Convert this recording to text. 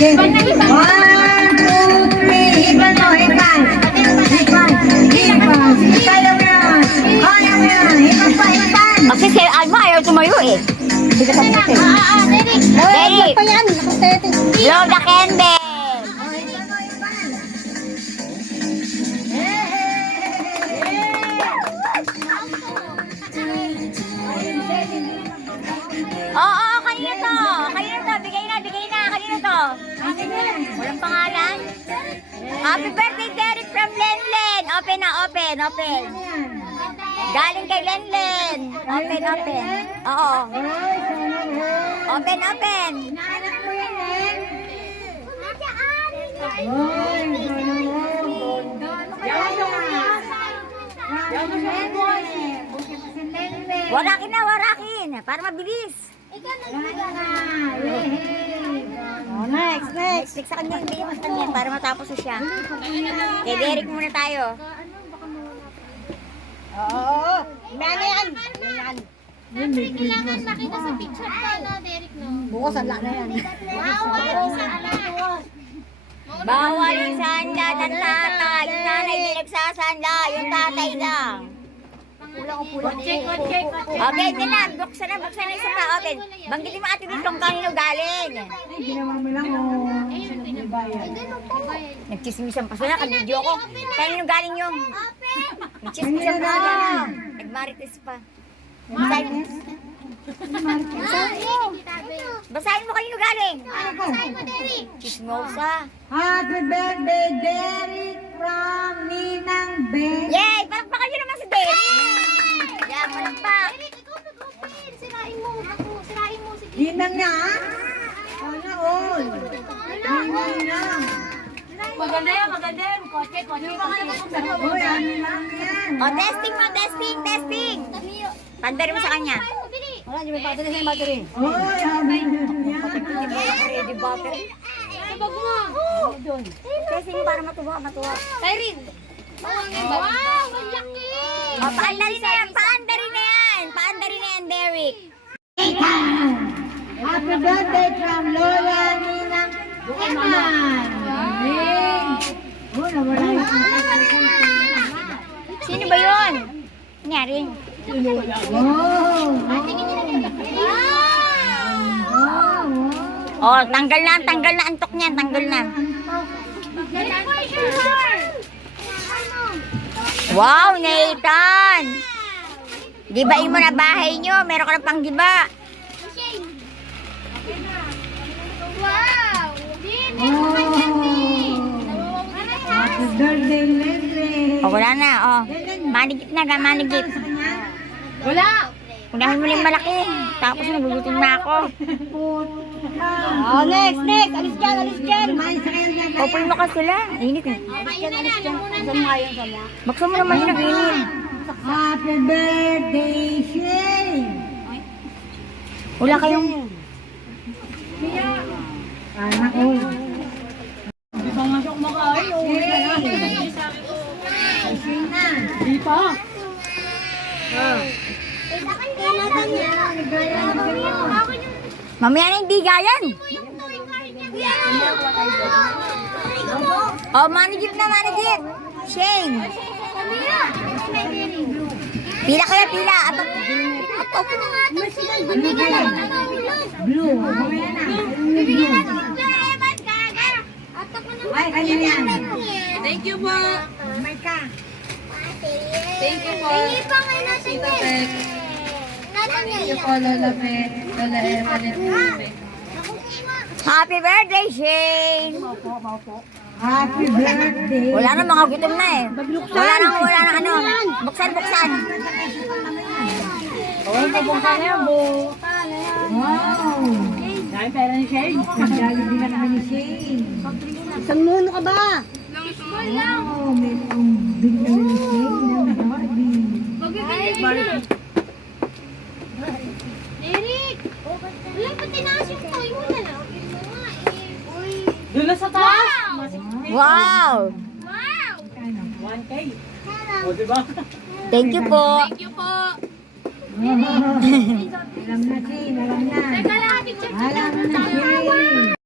Okay. 1, 2, 3. Iban mo, iban. Kaya mo yan. Kaya mo yan. Iban pa, iban. Kasi si Alma ayaw tumayo eh. Hindi ka tapos eh. Derek! Blow the candle! Oo, kanina to. Kanina to. Bigay na. Kanina to. Walang pangalan. Happy birthday, Derek from Lenlen. Open na, open. Galing kay Lenlen. Open. Oo. Open. Anak mo yan, Len. Oy, Warakin. Para mabilis. Oh, next. Next sa kanya, hindi mas kanya. Para matapos na siya. Kay Derek muna tayo. Oo. Yan. Siyempre, kailangan makita sa picture ka na, Derek, no? Bukas ang lana yan. Wow! Bawal yung sanda ng tatay. Yung nanay di nagsasanda. Yung tatay lang. Okay, hindi na. Buksan na isa pa. Okay. Banggitin mo ate dito kung kanino galing. Ginawa mo lang o Nagchismisan pa sila. Ka-video ko. Kanino galing yung? Nagchismisan pa sila. Nagmarites pa. Basahin mo kanino galing. Chismosa. Happy birthday, Derek from Ninang Ben. Yay! Palakpakan nyo naman si Derek. Yan, palakpak. Derek, ikaw nag-open. Sirain mo si Derek. Ninang niya, ha? Sana all. Ninang niya. Maganda yan. Kotse. Uy, ano lang yan? O, testing mo, testing. Pandari mo sa kanya. Wala, di may battery sa battery. Uy, happy birthday. Ready battery. Sabag mo. Testing mo para matuwa. Tyrin. Wow, ang laki. O, paandari na yan, Derek. Happy birthday from Lola Ninang Eman. Oh, nawala yung Sino ba yun? Nangyari. Oh, O, tanggal na antok niyan, tanggal na. Wow, Nathan! Gibain mo na bahay nyo. Meron ka na pang giba. Wow! happy birthday, Leslie. O, wala na. O, manigip na. Wala! Unahin mo na yung malaki. Tapos nagugutom na ako. Oh, next. Alis dyan. Kumain sa kayo dyan. Open mo ka sila. Init eh. Baksa mo naman yung init. Happy birthday, Shane. Wala kayong... Anak ko. Di pa. Mamaya na hindi gayan. O, manigip. Shane. Pila kayo. Ato. Blue. Ay, kanya yan. Thank you po. May ka. Thank you po. Hindi pa kayo natin eh. Thank you po, Lola Pet. Lola Eman. Happy birthday, Shane. Happy birthday. Wala na, mga gutom na eh. Wala na ano. Buksan. Wow. Dahil pera ni Shane. Nagdali din naman ni Shane. Isang muno ka ba? Wow, may big na ni Shane. Barbie. Derek! Wala pa tinaas yung toy mo na lang. Doon sa taas. Wow. Wow! 1K. O, diba? Thank you po. Thank you po. Alam na, Shane. Alam na. Teka lang, picture Alam na, Shane.